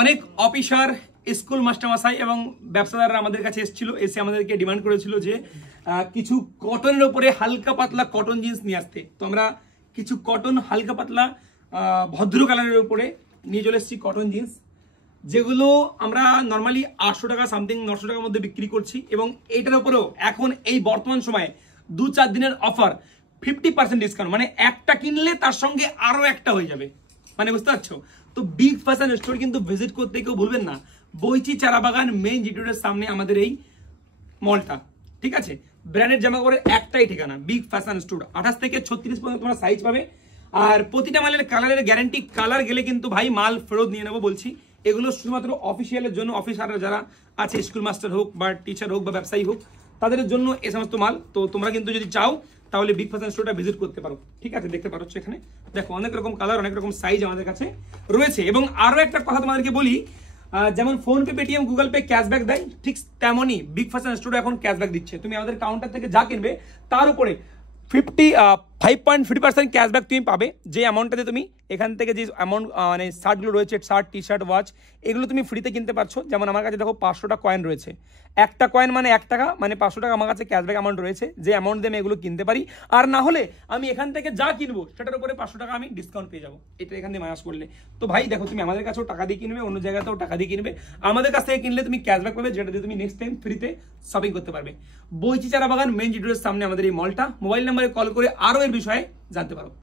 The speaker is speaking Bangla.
অনেক অফিসার, স্কুল মাস্টারমশাই এবং ব্যবসাদাররা আমাদের কাছে এসেছিল, এসে আমাদেরকে ডিমান্ড করেছিল যে কিছু কটনের উপরে হালকা পাতলা কটন জিন্স নিয়ে আসতে। তো আমরা কিছু কটন হালকা পাতলা ভদ্র কালারের উপরে নিয়ে চলে এসেছি কটন জিন্স, যেগুলো আমরা নর্মালি 800 টাকা সামথিং 900 টাকার মধ্যে বিক্রি করছি। এবং এইটার উপরেও এখন এই বর্তমান সময়ে 2-4 দিনের অফার 50% ডিসকাউন্ট, মানে একটা কিনলে তার সঙ্গে আরো একটা হয়ে যাবে, মানে বুঝতে পারছো? তো বিগ ফ্যাশন স্টোর কিন্তু ভিজিট করতে কেউ ভুলবেন না। বইচি চারাবাগান মেইন জিটিরোডের সামনে আমাদের এই মলটা, ঠিক আছে? ব্র্যান্ডের জামা কাপড়ের একটাই ঠিকানা, বিগ ফ্যাশন স্টোর। 28 থেকে 36 পর্যন্ত তোমরা সাইজ পাবে। আর প্রতিটা মালের কালারের গ্যারান্টি, কালার গেলে কিন্তু ভাই মাল ফেরত নিয়ে নেবো বলছি। এগুলো শুধুমাত্র অফিসিয়ালের জন্য, অফিসাররা যারা আছে, স্কুল মাস্টার হোক বা টিচার হোক বা ব্যবসায়ী হোক, তাদের জন্য এই সমস্ত মাল। তো তোমরা কিন্তু যদি চাও তাহলে বিগ ফ্যাশন স্টোরটা ভিজিট করতে পারো, ঠিক আছে? দেখতে পারো এখানে দেখো অনেক রকম কালার, অনেক রকম সাইজ আমাদের কাছে রয়েছে। এবং আরো একটা কথা তোমাদেরকে বলি, যেমন PhonePe, Paytm, Google pay cashback দেয়, ঠিক তেমনই বিগ ফ্যাশন স্টোরে এখন ক্যাশব্যাক দিচ্ছে। তুমি আমাদের কাউন্টার থেকে যা কিনবে তার উপরে 5.50% ক্যাশব্যাক তুমি পাবে। যে অ্যামাউন্টটাতে তুমি এখান থেকে যে অ্যামাউন্ট, মানে শার্টগুলো রয়েছে, শার্ট, টি শার্ট, ওয়াচ, এগুলো তুমি ফ্রিতে কিনতে পারছো। যেমন আমার কাছে দেখো 500 টাকা কয়েন রয়েছে, একটা কয়েন মানে 1 টাকা, মানে 500 টাকা আমার কাছে ক্যাশব্যাক অ্যামাউন্ট রয়েছে, যে অ্যামাউন্ট দিয়ে আমি এগুলো কিনতে পারি। আর না হলে আমি এখান থেকে যা কিনবো সেটার উপরে 500 টাকা আমি ডিসকাউন্ট পেয়ে যাবো, এটা এখান থেকে মাইনাস করলে। তো ভাই দেখো, তুমি আমাদের কাছেও টাকা দিয়ে কিনবে, অন্য জায়গাতেও টাকা দিয়ে কিনবে, আমাদের কাছ থেকে কিনলে তুমি ক্যাশব্যাক পাবে, যেটা দিয়ে তুমি নেক্সট টাইম ফ্রিতে শপিং করতে পারবে। বইচি চারাবাগান মেইন জিটিরোডের সামনে আমাদের এই মলটা। মোবাইল নাম্বারে কল করে আরও এর বিষয়ে জানতে পারো।